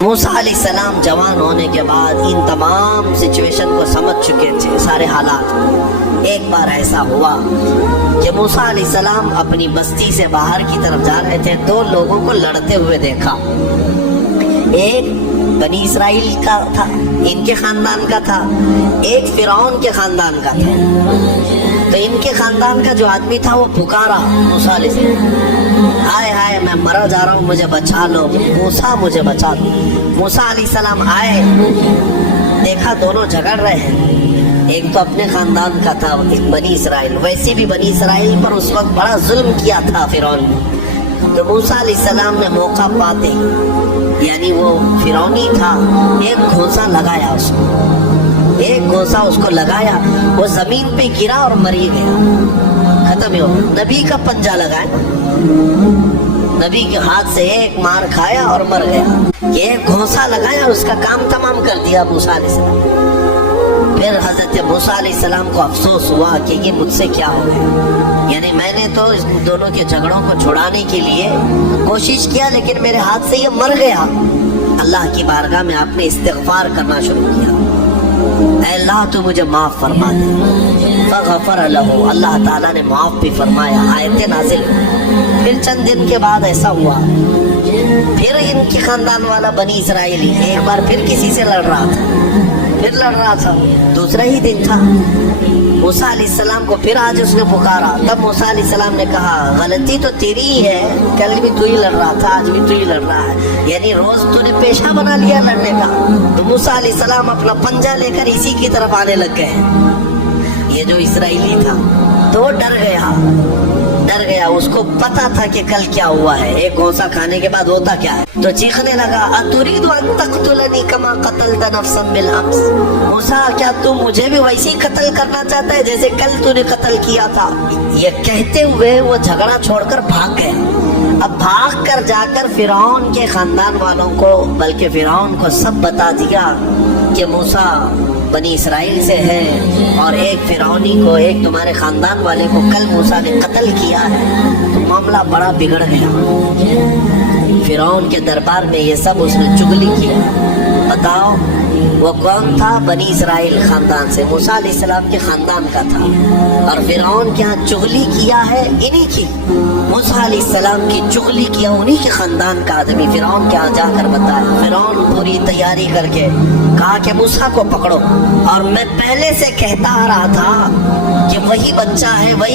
موسیٰ علیہ السلام جوان ہونے کے بعد ان تمام سچویشن کو سمجھ چکے تھے، سارے حالات۔ ایک بار ایسا ہوا کہ موسیٰ علیہ السلام اپنی بستی سے باہر کی طرف جا رہے تھے، دو لوگوں کو لڑتے ہوئے دیکھا۔ ایک بنی اسرائیل کا تھا، ان کے خاندان کا تھا، ایک فرعون کے خاندان کا تھا۔ تو ان کے خاندان کا جو آدمی تھا وہ پکارا موسیٰ علیہ السلام، ہائے ہائے میں مرا جا رہا ہوں، مجھے بچا لو موسیٰ، مجھے بچا لو۔ موسیٰ علیہ السلام آئے، دیکھا دونوں جھگڑ رہے ہیں، ایک تو اپنے خاندان کا تھا، ایک بنی اسرائیل۔ ویسے بھی بنی اسرائیل پر اس وقت بڑا ظلم کیا تھا فرعون نے۔ تو موسیٰ علیہ السلام نے موقع پاتے، یعنی وہ فرعونی تھا، ایک گھونسا لگایا اس کو، ایک گھونسا اس کو لگایا، وہ زمین پہ گرا اور مری گیا، ختم ہو۔ نبی کا پنجہ لگایا، نبی کے ہاتھ سے ایک مار کھایا اور مر گیا۔ یہ گھونسا لگایا اور اس کا کام تمام کر دیا موسیٰ علیہ السلام۔ پھر حضرت موسیٰ علیہ السلام کو افسوس ہوا کہ یہ مجھ سے کیا ہو گیا، یعنی میں نے تو اس دونوں کے جھگڑوں کو چھڑانے کے لیے کوشش کیا، لیکن میرے ہاتھ سے یہ مر گیا۔ اللہ کی بارگاہ میں آپ نے استغفار کرنا شروع کیا، اے اللہ تو مجھے معاف فرما دے۔ فغفر لہ، اللہ تعالیٰ نے معاف بھی فرمایا، آیتیں نازل۔ پھر چند دن کے بعد ایسا ہوا، پھر ان کی خاندان والا بنی اسرائیلی ایک بار پھر کسی سے لڑ رہا تھا، دوسرا ہی دن تھا۔ موسیٰ علیہ السلام کو پھر آج اس نے پکارا، تب موسیٰ علیہ السلام نے کہا غلطی تو تیری ہی ہے، کل بھی تو ہی لڑ رہا تھا، آج بھی تو ہی لڑ رہا ہے، یعنی روز تو نے پیشہ بنا لیا لڑنے کا۔ تو موسیٰ علیہ السلام اپنا پنجہ لے کر اسی کی طرف آنے لگ گئے۔ یہ جو اسرائیلی تھا تو وہ ڈر گیا، اس کو پتا تھا کہ کل کیا ہوا ہے، ایک گھونسا کھانے کے بعد ہوتا کیا ہے، تو چیخنے لگا، اتريد ان تقتلني كما قتلت نفسا بالامس، موسیٰ کیا تم مجھے بھی ویسے ہی قتل کرنا چاہتا ہے جیسے کل تو نے قتل کیا تھا؟ یہ کہتے ہوئے وہ جھگڑا چھوڑ کر بھاگ گئے۔ اب بھاگ کر جا کر فرعون کے خاندان والوں کو، بلکہ فرعون کو سب بتا دیا کہ موسیٰ بنی اسرائیل سے ہے، اور ایک فرعونی کو، ایک تمہارے خاندان والے کو کل موسیٰ نے قتل کیا ہے۔ تو معاملہ بڑا بگڑ گیا، فرعون کے دربار میں یہ سب اس نے چگلی کیا۔ بتاؤ وہ کون تھا؟ بنی اسرائیل خاندان سے، موسیٰ علیہ السلام کے خاندان کا تھا، اور فرعون کے ہاں چگلی کیا ہے انہی کی، موسیٰ علیہ السلام کی چگلی کیا انہی کے خاندان کا آدمی فرعون کے ہاں جا کر بتایا۔ فرعون پوری تیاری کر کے کہا کہ موسیٰ کو پکڑو، اور میں پہلے سے کہتا آ رہا تھا کہ وہی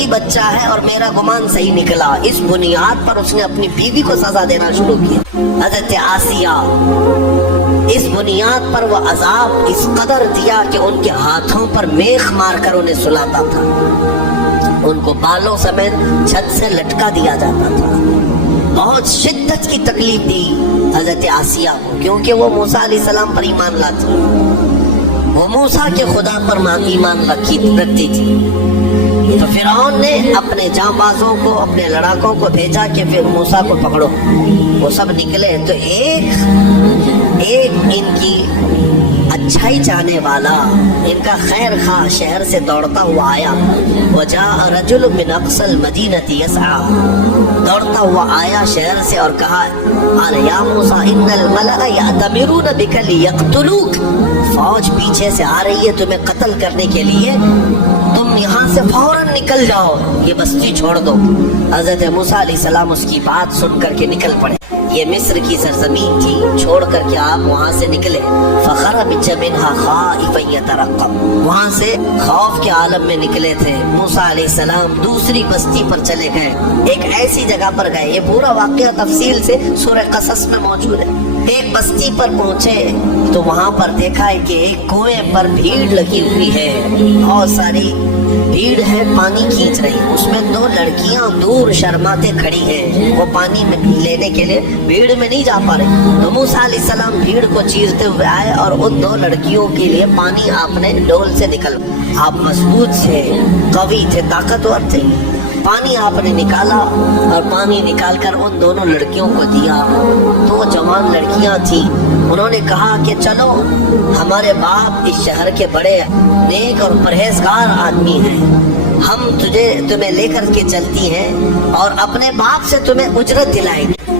بچہ ہے اور میرا گمان صحیح نکلا۔ اس بنیاد پر اس نے اپنی بیوی کو سزا دینا شروع کیا، حضرت آسیہ۔ اس بنیاد پر وہ عذاب اس قدر دیا کہ ان کے ہاتھوں پر میخ مار کر انہیں سلاتا تھا، ان کو بالوں سمیت چھت سے لٹکا دیا جاتا تھا۔ بہت شدت کی تکلیف دی حضرت آسیہ کو، کیونکہ وہ موسیٰ علیہ السلام پر ایمان لاتی، وہ موسیٰ کے خدا پر ایمان رکھتی تھی۔ تو فرعون نے اپنے جانبازوں کو، اپنے لڑاکوں کو بھیجا کہ پھر موسیٰ کو پکڑو۔ وہ سب نکلے تو ایک ان کی اچھائی چاہنے والا، ان کا خیر خواہ شہر سے دوڑتا ہوا آیا، وجاء رجل من اقصى المدینة يسعى، دوڑتا ہوا آیا شہر سے اور کہا، قال یا موسیٰ ان الملأ یأتمرون بک لیقتلوک، فوج پیچھے سے آ رہی ہے تمہیں قتل کرنے کے لیے، تم یہاں سے فوراً نکل جاؤ، یہ بستی چھوڑ دو۔ حضرت موسیٰ علیہ السلام اس کی بات سن کر کے نکل پڑے۔ یہ مصر کی سرزمین تھی، چھوڑ کر کے آپ وہاں سے نکلے۔ فخرج منها خائفا يترقب، وہاں سے خوف کے عالم میں نکلے تھے۔ موسیٰ علیہ السلام دوسری بستی پر چلے گئے، ایک ایسی جگہ پر گئے، یہ پورا واقعہ تفصیل سے سورہ قصص میں موجود ہے۔ ایک بستی پر پہنچے تو وہاں پر دیکھا ہے کہ ایک کنویں پر بھیڑ لگی ہوئی ہے، بہت ساری بھیڑ ہے، پانی کھینچ رہی، اس میں دو لڑکیاں دور شرماتے کھڑی ہیں، وہ پانی میں لینے کے لیے بھیڑ میں نہیں جا پا رہے۔ تو موسیٰ علیہ السلام بھیڑ کو چیرتے ہوئے آئے اور ان دو لڑکیوں کے لیے پانی آپ نے ڈول سے نکل، آپ مضبوط تھے، قوی تھے، طاقتور تھے، پانی آپ نے نکالا اور پانی نکال کر ان دونوں لڑکیوں کو دیا۔ دو جوان لڑکیاں تھیں، انہوں نے کہا کہ چلو ہمارے باپ اس شہر کے بڑے نیک اور پرہیزگار آدمی ہیں، ہم تمہیں لے کر کے چلتی ہیں اور اپنے باپ سے تمہیں اجرت دلائیں گے۔